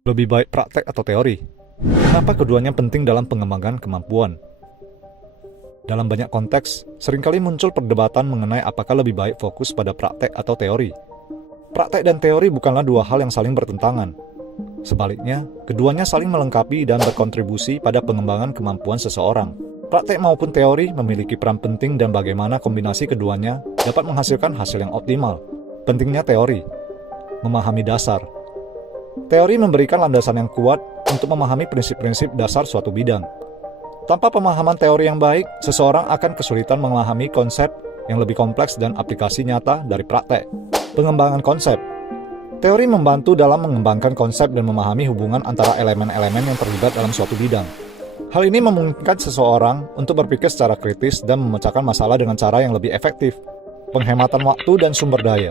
Lebih baik praktek atau teori? Mengapa keduanya penting dalam pengembangan kemampuan? Dalam banyak konteks, seringkali muncul perdebatan mengenai apakah lebih baik fokus pada praktek atau teori. Praktek dan teori bukanlah dua hal yang saling bertentangan. Sebaliknya, keduanya saling melengkapi dan berkontribusi pada pengembangan kemampuan seseorang. Praktek maupun teori memiliki peran penting dan bagaimana kombinasi keduanya dapat menghasilkan hasil yang optimal. Pentingnya teori. Memahami dasar. Teori memberikan landasan yang kuat untuk memahami prinsip-prinsip dasar suatu bidang. Tanpa pemahaman teori yang baik, seseorang akan kesulitan memahami konsep yang lebih kompleks dan aplikasi nyata dari praktek. Pengembangan konsep. Teori membantu dalam mengembangkan konsep dan memahami hubungan antara elemen-elemen yang terlibat dalam suatu bidang. Hal ini memungkinkan seseorang untuk berpikir secara kritis dan memecahkan masalah dengan cara yang lebih efektif. Penghematan waktu dan sumber daya.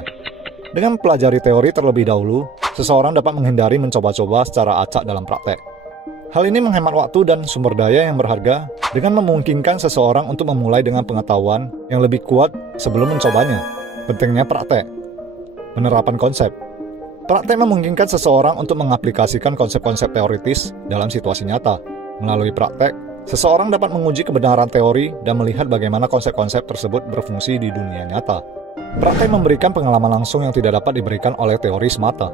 Dengan mempelajari teori terlebih dahulu, seseorang dapat menghindari mencoba-coba secara acak dalam praktek. Hal ini menghemat waktu dan sumber daya yang berharga dengan memungkinkan seseorang untuk memulai dengan pengetahuan yang lebih kuat sebelum mencobanya. Pentingnya praktek. Penerapan konsep. Praktek memungkinkan seseorang untuk mengaplikasikan konsep-konsep teoritis dalam situasi nyata. Melalui praktek, seseorang dapat menguji kebenaran teori dan melihat bagaimana konsep-konsep tersebut berfungsi di dunia nyata. Praktek memberikan pengalaman langsung yang tidak dapat diberikan oleh teori semata.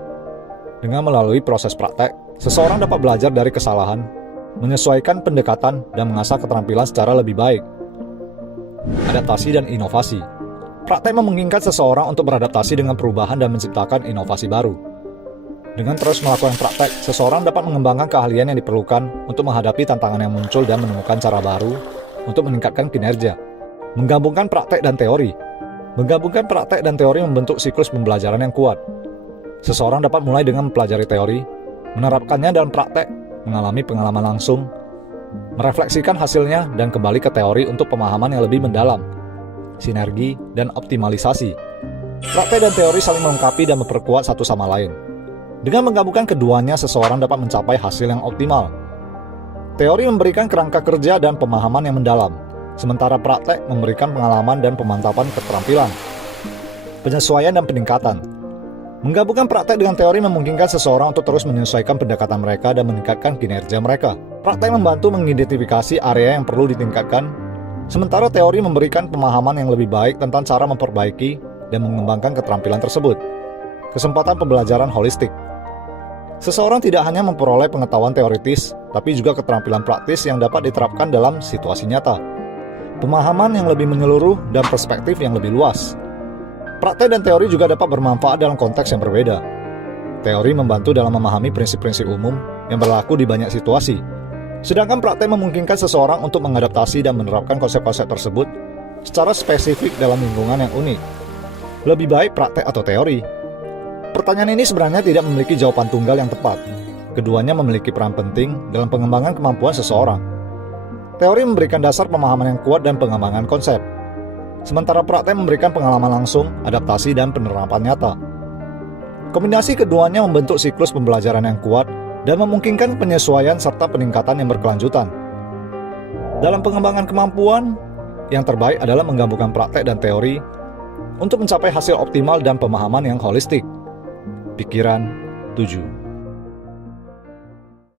Dengan melalui proses praktek, seseorang dapat belajar dari kesalahan, menyesuaikan pendekatan, dan mengasah keterampilan secara lebih baik. Adaptasi dan inovasi. Praktek memungkinkan seseorang untuk beradaptasi dengan perubahan dan menciptakan inovasi baru. Dengan terus melakukan praktek, seseorang dapat mengembangkan keahlian yang diperlukan untuk menghadapi tantangan yang muncul dan menemukan cara baru untuk meningkatkan kinerja. Menggabungkan praktek dan teori. Menggabungkan praktek dan teori membentuk siklus pembelajaran yang kuat. Seseorang dapat mulai dengan mempelajari teori, menerapkannya dalam praktek, mengalami pengalaman langsung, merefleksikan hasilnya, dan kembali ke teori untuk pemahaman yang lebih mendalam. Sinergi dan optimalisasi. Praktek dan teori saling melengkapi dan memperkuat satu sama lain. Dengan menggabungkan keduanya, seseorang dapat mencapai hasil yang optimal. Teori memberikan kerangka kerja dan pemahaman yang mendalam, sementara praktek memberikan pengalaman dan pemantapan keterampilan. Penyesuaian dan peningkatan. Menggabungkan praktek dengan teori memungkinkan seseorang untuk terus menyesuaikan pendekatan mereka dan meningkatkan kinerja mereka. Praktek membantu mengidentifikasi area yang perlu ditingkatkan, sementara teori memberikan pemahaman yang lebih baik tentang cara memperbaiki dan mengembangkan keterampilan tersebut. Kesempatan pembelajaran holistik. Seseorang tidak hanya memperoleh pengetahuan teoritis, tapi juga keterampilan praktis yang dapat diterapkan dalam situasi nyata. Pemahaman yang lebih menyeluruh dan perspektif yang lebih luas. Praktek dan teori juga dapat bermanfaat dalam konteks yang berbeda. Teori membantu dalam memahami prinsip-prinsip umum yang berlaku di banyak situasi, sedangkan praktek memungkinkan seseorang untuk mengadaptasi dan menerapkan konsep-konsep tersebut secara spesifik dalam lingkungan yang unik. Lebih baik praktek atau teori? Pertanyaan ini sebenarnya tidak memiliki jawaban tunggal yang tepat. Keduanya memiliki peran penting dalam pengembangan kemampuan seseorang. Teori memberikan dasar pemahaman yang kuat dan pengembangan konsep, sementara praktek memberikan pengalaman langsung, adaptasi, dan penerapan nyata. Kombinasi keduanya membentuk siklus pembelajaran yang kuat dan memungkinkan penyesuaian serta peningkatan yang berkelanjutan. Dalam pengembangan kemampuan, yang terbaik adalah menggabungkan praktek dan teori untuk mencapai hasil optimal dan pemahaman yang holistik. Pikiran 7.